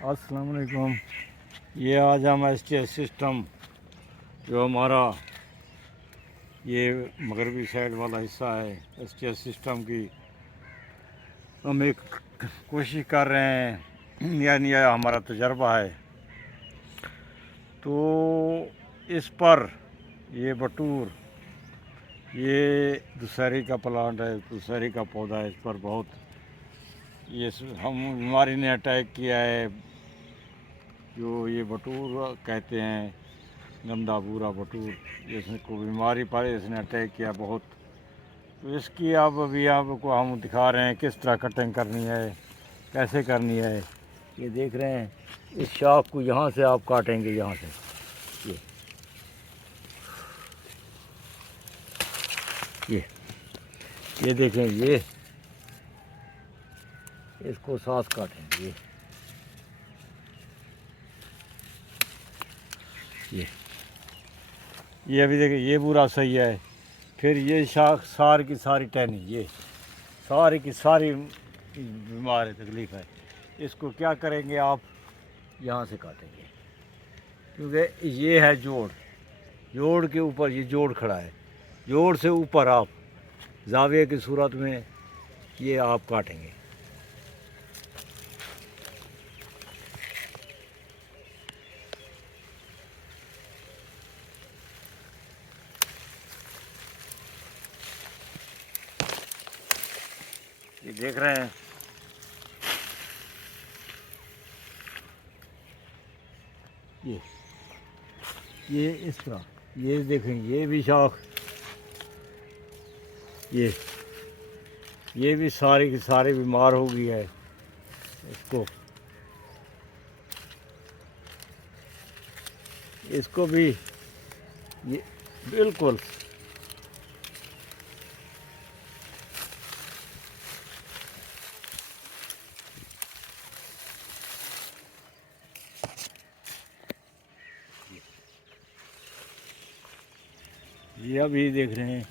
अस्सलाम वालेकुम। ये आज हम STS सिस्टम जो हमारा ये मगरबी साइड वाला हिस्सा है STS सिस्टम की, हम एक कोशिश कर रहे हैं, यानी यह हमारा तजर्बा है। तो इस पर ये बटूर, ये दूसरी का प्लांट है, दूसरी का पौधा है। इस पर बहुत ये हम बीमारी ने अटैक किया है, जो ये बटूर कहते हैं, गंदा बूरा बटूर, जिसको बीमारी पर इसने अटैक किया बहुत। तो इसकी अब अभी आपको हम दिखा रहे हैं किस तरह कटिंग करनी है, कैसे करनी है। ये देख रहे हैं, इस शाख को यहाँ से आप काटेंगे, यहाँ से ये देखें, ये इसको साथ काटेंगे। ये अभी देखें, ये पूरा सही है। फिर ये शाख सारी की सारी टहनी, ये सारी की सारी बीमार है, तकलीफ़ है। इसको क्या करेंगे आप, यहाँ से काटेंगे, क्योंकि ये है जोड़ के ऊपर ये जोड़ खड़ा है। जोड़ से ऊपर आप जाविये की सूरत में ये आप काटेंगे। ये देख रहे हैं, ये इस तरह, ये देखें, ये भी शाख, ये भी सारी की सारी बीमार हो गई है। इसको भी ये बिल्कुल ये अभी देख रहे हैं,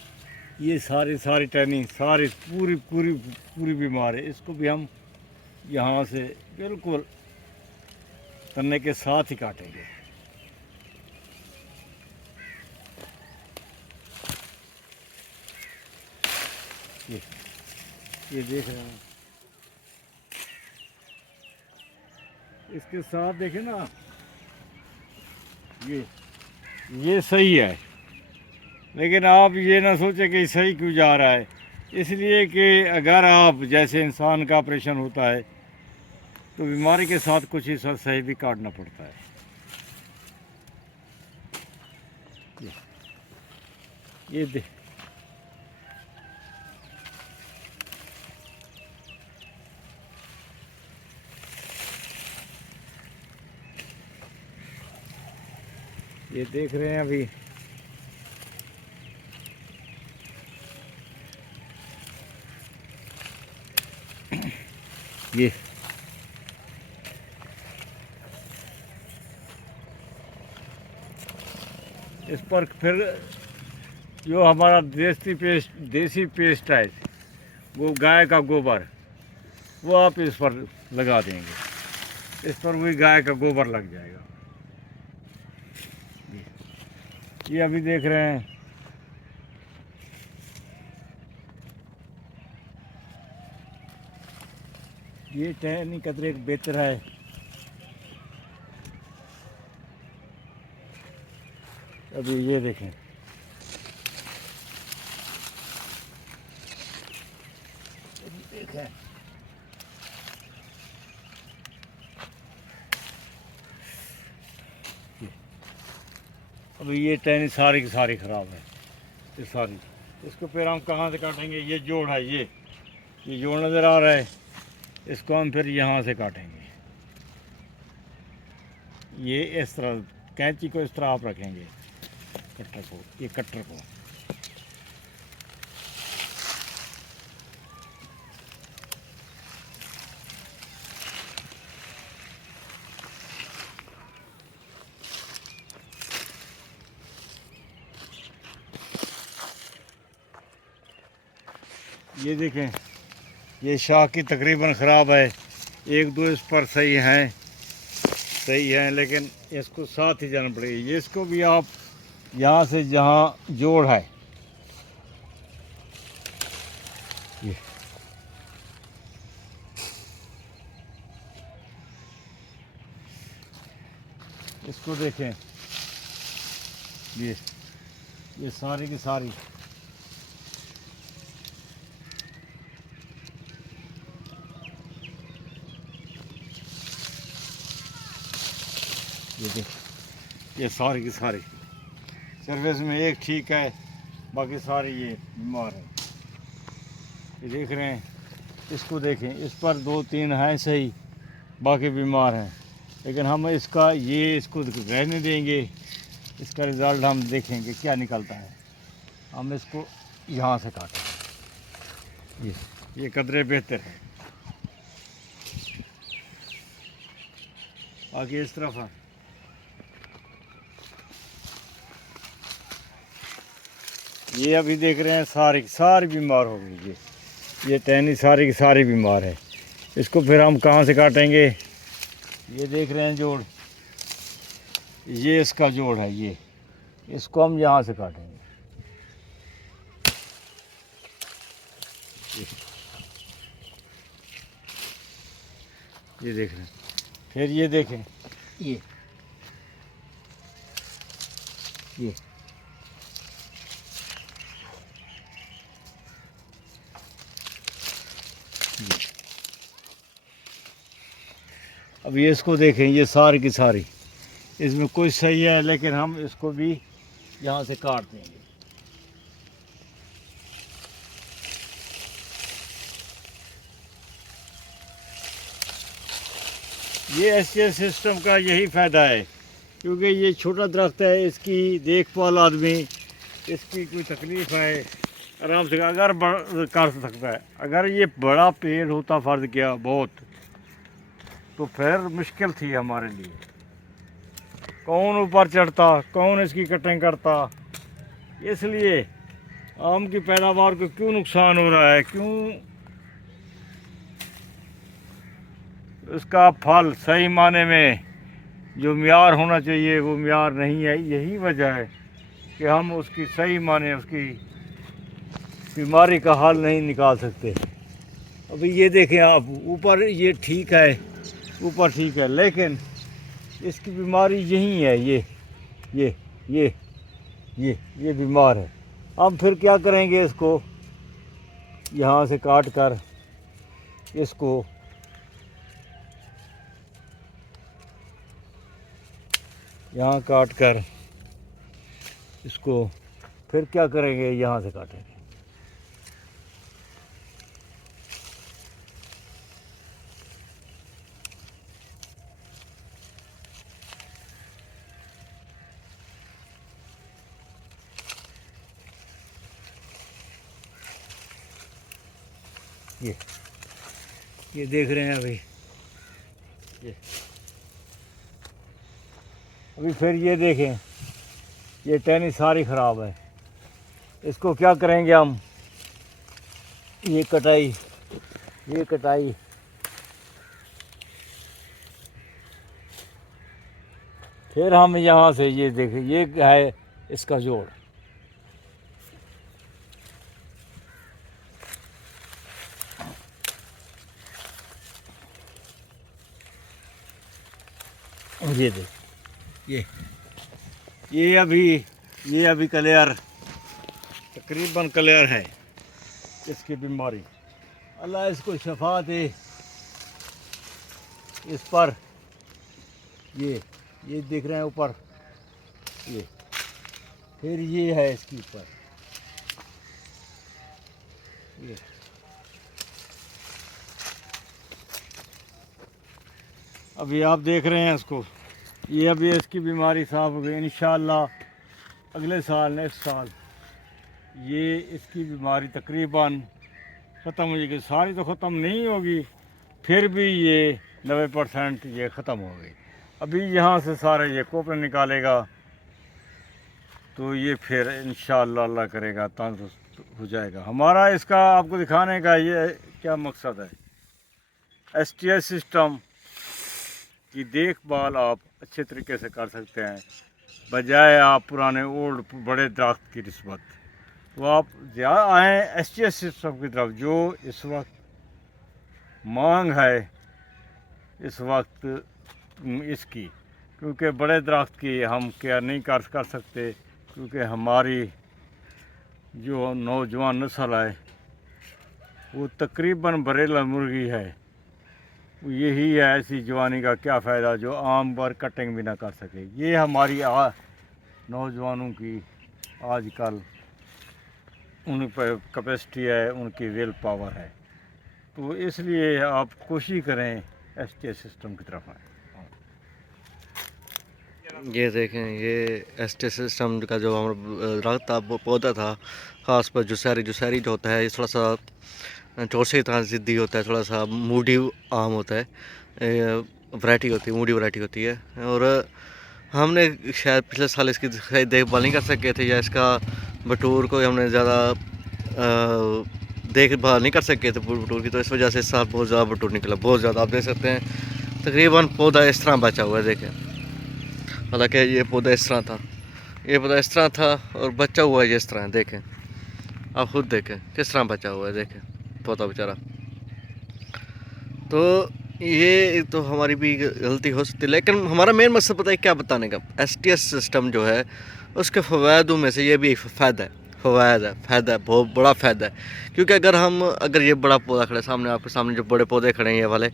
ये सारी टर्निंग सारी पूरी बीमार है। इसको भी हम यहाँ से बिल्कुल तन्ने के साथ ही काटेंगे। ये देख रहे हैं, इसके साथ देखें ना, ये सही है, लेकिन आप ये ना सोचें कि सही क्यों जा रहा है। इसलिए कि अगर आप जैसे इंसान का ऑपरेशन होता है तो बीमारी के साथ कुछ हिस्सा सही भी काटना पड़ता है। ये दे ये देख रहे हैं अभी, ये इस पर फिर जो हमारा देसी पेस्ट है, वो गाय का गोबर, वो आप इस पर लगा देंगे। इस पर वही गाय का गोबर लग जाएगा। ये अभी देख रहे हैं, ये टहनी कतरे बेहतर है। अभी ये देखें, अभी ये टहनी सारी की सारी ख़राब है, ये सारी। इसको फिर हम कहाँ से काटेंगे, ये जोड़ है, ये जोड़ नज़र आ रहा है, इसको हम फिर यहाँ से काटेंगे। ये इस तरह कैंची को इस तरह आप रखेंगे, कट्टर को, ये कट्टर को। ये देखें, ये शाख की तकरीबन ख़राब है, एक दो इस पर सही हैं, सही है, लेकिन इसको साथ ही जाना पड़ेगा। ये इसको भी आप यहाँ से जहाँ जोड़ है, ये इसको देखें, ये सारी की सारी ये देख, ये सारी की सारी सर्विस में एक ठीक है, बाकी सारी ये बीमार है। ये देख रहे हैं, इसको देखें, इस पर 2-3 हैं सही, बाकी बीमार हैं। लेकिन हम इसको रहने देंगे, इसका रिज़ल्ट हम देखेंगे क्या निकलता है। हम इसको यहाँ से काटें, ये कदरे बेहतर है। आगे इस तरफ है, ये अभी देख रहे हैं सारी सारी बीमार हो गई। ये टहनी सारी की सारी बीमार है। इसको फिर हम कहाँ से काटेंगे? ये देख रहे हैं जोड़, ये इसका जोड़ है, ये इसको हम यहाँ से काटेंगे। ये देख रहे हैं, फिर ये देखें, ये अब ये इसको देखें, ये सारी की सारी, इसमें कुछ सही है, लेकिन हम इसको भी यहाँ से काट देंगे। ये एसटीएस सिस्टम का यही फ़ायदा है, क्योंकि ये छोटा दरख्त है, इसकी देखभाल आदमी, इसकी कोई तकलीफ़ है आराम से अगर कर सकता है। अगर ये बड़ा पेड़ होता फ़र्ज किया बहुत, तो फिर मुश्किल थी हमारे लिए। कौन ऊपर चढ़ता, कौन इसकी कटिंग करता। इसलिए आम की पैदावार को क्यों नुकसान हो रहा है, क्यों उसका फल सही माने में जो मियार होना चाहिए वो मियार नहीं है। यही वजह है कि हम उसकी सही माने उसकी बीमारी का हल नहीं निकाल सकते। अभी ये देखें आप, ऊपर ये ठीक है, ऊपर ठीक है, लेकिन इसकी बीमारी यही है। ये बीमार है। हम फिर क्या करेंगे? इसको यहाँ से काट कर इसको यहाँ काट कर इसको फिर क्या करेंगे? यहाँ से काटेंगे। ये देख रहे हैं अभी फिर ये देखें, ये टहनी सारी ख़राब है। इसको क्या करेंगे हम? ये कटाई फिर हम यहाँ से ये देखें, ये है इसका जोड़। ये देख, ये अभी क्लियर, तकरीबन क्लियर है इसकी बीमारी। अल्लाह इसको शफा दे। इस पर ये देख रहे हैं ऊपर, ये फिर ये है इसके ऊपर, ये अभी आप देख रहे हैं इसको। ये अभी इसकी बीमारी साफ हो गई। इंशाअल्लाह अगले साल, नेक्स्ट साल, ये इसकी बीमारी तकरीबन ख़त्म हो जाएगी। सारी तो ख़त्म नहीं होगी, फिर भी ये 90% ये ख़त्म हो गई। अभी यहाँ से सारे ये कोपरे निकालेगा तो ये फिर इंशाअल्लाह अल्लाह करेगा तंदुरुस्त हो जाएगा। हमारा इसका आपको दिखाने का ये क्या मकसद है? एसटीएस सिस्टम की देखभाल आप अच्छे तरीके से कर सकते हैं, बजाय आप पुराने ओल्ड बड़े दरख्त की निस्बत। तो आप ज़्यादा आएँ एसटीएस सिस्टम की तरफ, जो इस वक्त मांग है इस वक्त इसकी, क्योंकि बड़े दरख्त की हम केयर नहीं कर सकते, क्योंकि हमारी जो नौजवान नस्ल है वो तकरीबन बरेला मुर्गी है। यही है, ऐसी जवानी का क्या फ़ायदा जो आम पर कटिंग भी ना कर सके। ये हमारी नौजवानों की आजकल उन पर कैपेसिटी है, उनकी विल पावर है। तो इसलिए आप कोशिश करें एसटीएस सिस्टम की तरफ आएँ। ये देखें, ये एसटी सिस्टम का जो हमारा दरख्त था, पौधा था, ख़ास पर जुसैरी जुसैरी जो होता है, ये थोड़ा सा चोरसे की तरह ज़िद्दी होता है, थोड़ा सा मूडी आम होता है, वैरायटी होती है, मूडी वैरायटी होती है। और हमने शायद पिछले साल इसकी सही देखभाल नहीं कर सके थे, या इसका बटूर को हमने ज़्यादा देखभाल नहीं कर सके थे बटूर की, तो इस वजह से इस साल बहुत ज़्यादा बटूर निकला, बहुत ज़्यादा। आप देख सकते हैं तकरीबन पौधा इस तरह बचा हुआ है, देखें। हालांकि ये पौधा इस तरह था, ये पौधा इस तरह था, और बचा हुआ है इस तरह, देखें। आप खुद देखें किस तरह बचा हुआ है, देखें पौधा बेचारा। तो ये तो हमारी भी गलती हो सकती है, लेकिन हमारा मेन मकसद पता है क्या बताने का। एसटीएस सिस्टम जो है उसके फ़वादों में से ये भी एक फ़ायदा है, फ़ायदा है, बहुत बड़ा फ़ायदा है। क्योंकि अगर ये बड़ा पौधा खड़ा है सामने, आपके सामने जो बड़े पौधे खड़े हैं ये वाले,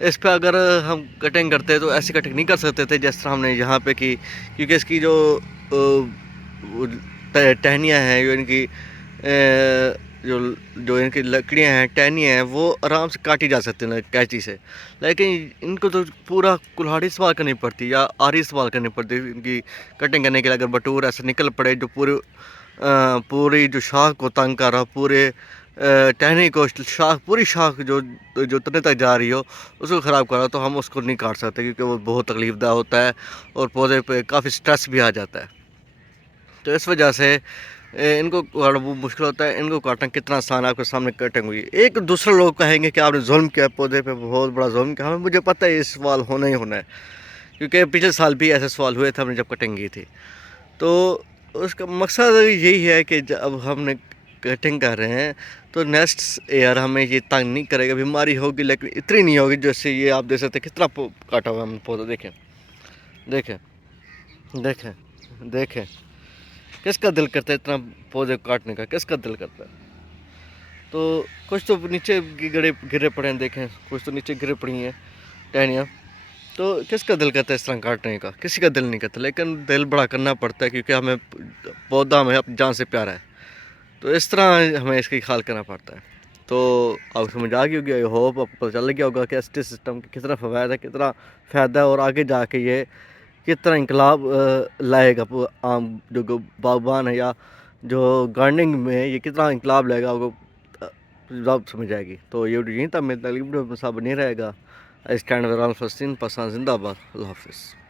इस पर अगर हम कटिंग करते तो ऐसी कटिंग नहीं कर सकते थे जिस तरह हमने यहाँ पे की। क्योंकि इसकी जो टहनियाँ हैं, जो इनकी जो जो इनकी लकड़ियाँ हैं, टहनियाँ हैं, वो आराम से काटी जा सकती हैं कैंची से। लेकिन इनको तो पूरा कुल्हाड़ी इस्तेमाल करनी पड़ती है या आरी इस्तेमाल करनी पड़ती है इनकी कटिंग करने के लिए। अगर बटूर ऐसे निकल पड़े जो पूरी जो शाख को तंग कर रहा, पूरे टहनी को पूरी शाख जो तने तक जा रही हो उसको ख़राब कर रहा, तो हम उसको नहीं काट सकते, क्योंकि वो बहुत तकलीफ़देह होता है और पौधे पे काफ़ी स्ट्रेस भी आ जाता है। तो इस वजह से इनको काटना बहुत मुश्किल होता है। इनको काटना कितना आसान है, आपके सामने कटिंग हुई। एक दूसरे लोग कहेंगे कि आपने जुल्म किया पौधे पे, बहुत बड़ा जुल्म किया। हमें मुझे पता है ये सवाल होना ही होना है, क्योंकि पिछले साल भी ऐसे सवाल हुए थे हमने जब कटिंग की थी। तो उसका मकसद यही है कि जब हमने कटिंग कर रहे हैं तो नेक्स्ट ईयर हमें ये तंग नहीं करेगा। बीमारी होगी लेकिन इतनी नहीं होगी जैसे ये आप देख सकते हैं कितना काटा हुआ है हमने पौधा। देखें देखें देखें देखें, किसका दिल करता है इतना पौधे काटने का, किसका दिल करता है। तो कुछ तो नीचे गिरे पड़े हैं, देखें, कुछ तो नीचे गिरे पड़ी हैं टहनियाँ। तो किसका दिल करता है इस तरह काटने का, किसी का दिल नहीं करता। लेकिन दिल बड़ा करना पड़ता है, क्योंकि हमें पौधा हमें अपनी जान से प्यारा है, तो इस तरह हमें इसकी ख्याल करना पड़ता है। तो आपको समझ आ गई होगी, आई होप आपको पता चल गया होगा कि एसटी सिस्टम की कितना फ़वाद है, कितना फ़ायदा है, और आगे जाके ये कितना इंकलाब लाएगा आम जो बागबान है या जो गार्डनिंग में, ये कितना इंकलाब लाएगा आपको जब समझ आएगी। तो ये वीडियो यहीं तक मेरे तकलीफ में सब नहीं रहेगा। आई स्टैंड विद फ़लस्तीन, पाकिस्तान जिंदाबाद। अल्लाह हाफ़िज़।